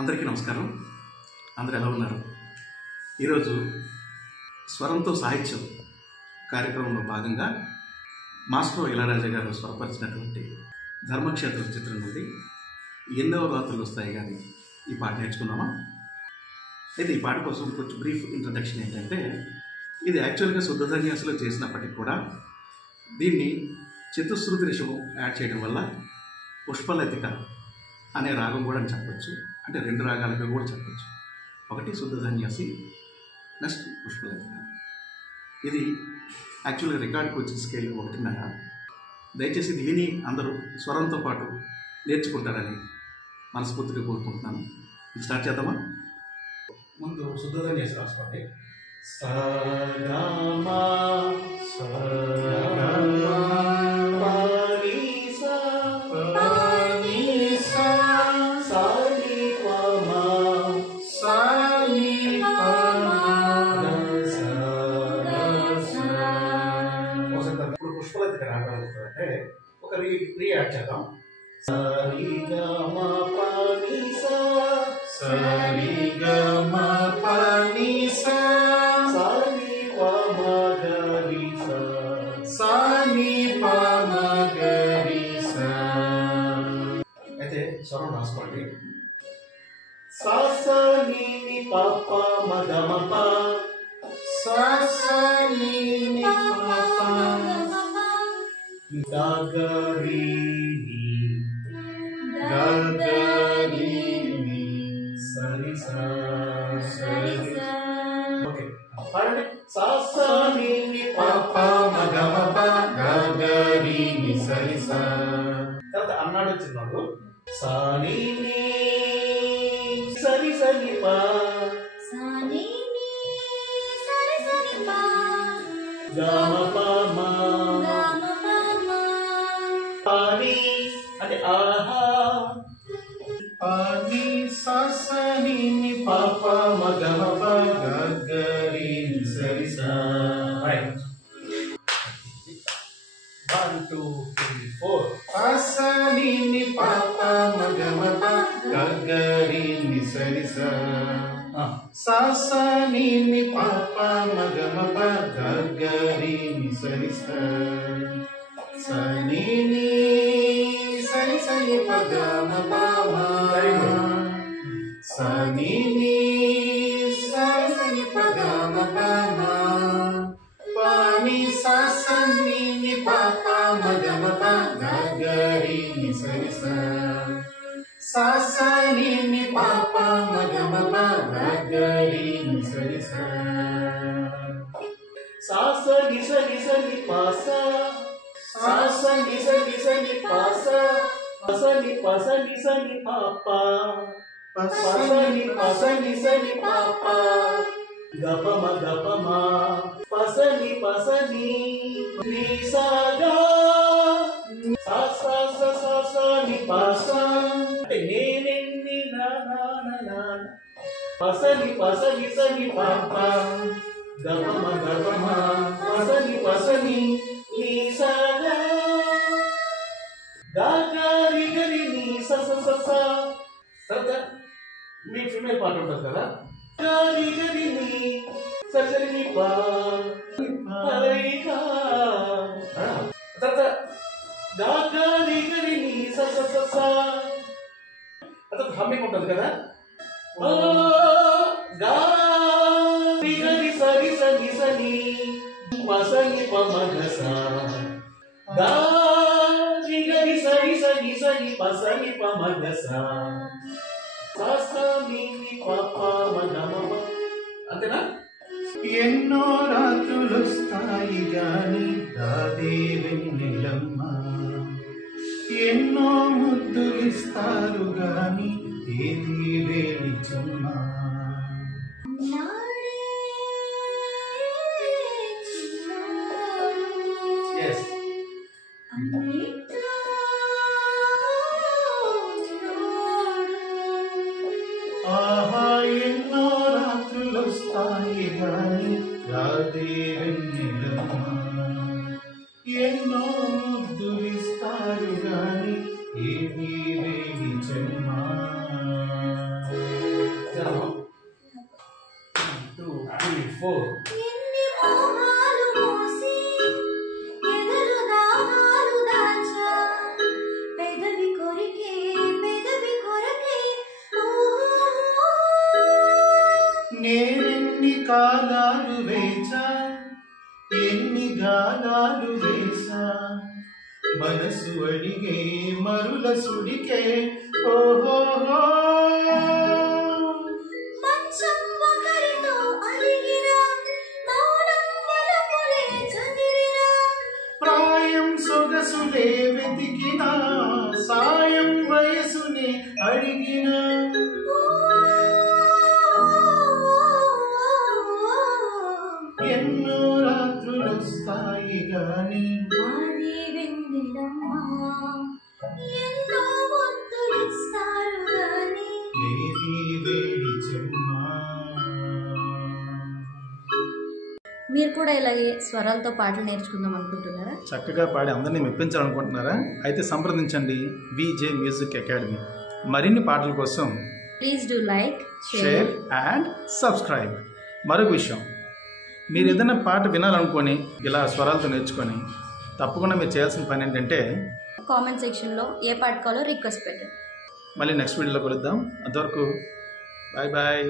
అందరికీ నమస్కారం. అందరూ ఎలా ఉన్నారు? ఈరోజు స్వరంతో సాహిత్యం కార్యక్రమంలో భాగంగా మాస్టర్ ఇళయరాజా గారు స్వరపరిచినటువంటి ధర్మక్షేత్రం చిత్రం నుండి ఎన్నో రాత్రులు వస్తాయి కానీ ఈ పాట నేర్చుకున్నామా? అయితే ఈ పాట కోసం కొంచెం బ్రీఫ్ ఇంట్రడక్షన్ ఏంటంటే, ఇది యాక్చువల్గా శుద్ధధన్యాసలో చేసినప్పటికీ కూడా దీన్ని చతుశ్రుతి రిషభం యాడ్ చేయడం వల్ల పుష్పలతిక అనే రాగం కూడా అని చెప్పచ్చు. అంటే రెండు రాగాలుగా కూడా చెప్పచ్చు. ఒకటి శుద్ధధన్యాసి, నెక్స్ట్ పుష్పలతిక. ఇది యాక్చువల్గా రికార్డుకి వచ్చిన స్కేల్ 1.5. దయచేసి ఇది విని అందరూ స్వరంతో పాటు నేర్చుకుంటారని మనస్ఫూర్తిగా కోరుకుంటున్నాను. స్టార్ట్ చేద్దామా? ముందు శుద్ధధన్యాసి రాసుకోండి. సగమా పుష్పలతిక రాగాలంటే ఒక రీ యాడ్ చేద్దాం. సరిగమా పనిసా సరిగమా పనిసా సని పమగరిసా సని పమగరిసా. అయితే స్వరం రాసుకోండి. సని పప మగమప సని పప గగరిని గగరిని సరిసా సరిసా. ఓకే, పాడండి. సని పప మగమప గగరిని సరిసా. తర్వాత అన్నాడు వచ్చినాడు. సని సరి సరి పా సని సరి సరి పా గమ పమ పాని అంటే ఆహా పాని సని పాప మగమ గగరి సరిసా. రైట్. 1 2 3 4 సని పాప మగమ గగరి సరిసా. సని పాప మగమ గగరి సరిసా. సని సరి సరి పగమ పమ సని సరి సరి పగమ పమ పాని సని పాప మగమ గగరి సరిసా. సని పాప మగమ గగరి సరిసా. సని సని సని పాస సని సని సని పాస సని పసని సని పాప పసని పసని సని పాప గపమ గపమ పసని పసని ని సాగా సా సా సా సా సని పాస అంటే నేనెన్ని నా నా నా పసని పసని సని పాప గపమ గపమ పసని పసని ని సాగా గాగరి గరి ని స స స స. తర్వాత మీ ఫీమేల్ పార్ట్ ఉంటుంది కదా. గారి గరి ని సరి ని పా హరైగా. తర్వాత గాగరి గరి ని స స స స. తర్వాత హమ్మింగ్ ఉంటుంది కదా. గారి గరి సరి సని సని పసని పమగసా గారి గరి సరి సని సని పసని పమగసా సని పప మగమ. అంతేనా? ఎన్నో రాత్రులొస్తాయి గాని రాదే వెన్నెలమ్మ, ఎన్నో ముద్దులిస్తారు గాని ఏది వేడి చుమ్మ. ఆహా ఎన్నో రాత్రులొస్తాయి గాని రాదే వెన్నెలమ్మ, ఎన్నో ముద్దులిస్తారు గాని ఏది వేడి చెమ్మ. కాలాలు వేచా ఎన్ని గాలాలు వేసా మనసు అడిగే మరుల సుడికే ఓహో ప్రాయం సొగసులే వెతికినా సాయం వయసునే అడిగినా ఎన్నో రాత్రులొస్తాయి గాని లేది వేడి చెమ్మా. మీరు కూడా ఇలాగే స్వరాలతో పాటలు నేర్చుకుందాం అనుకుంటున్నారా? చక్కగా పాడి అందరినీ మెప్పించాలనుకుంటున్నారా? అయితే సంప్రదించండి విజే మ్యూజిక్ అకాడమీ. మరిన్ని పాటల కోసం please do like, share and subscribe. మరొక విషయం, మీరు ఏదైనా పాట వినాలనుకొని ఇలా స్వరాలతో నేర్చుకొని తప్పకుండా మీరు చేయాల్సిన పని ఏంటంటే కామెంట్ సెక్షన్లో ఏ పాట కావాలో రిక్వెస్ట్ పెట్టండి. మళ్ళీ నెక్స్ట్ వీడియోలో కలుద్దాం. అంతవరకు బాయ్ బాయ్.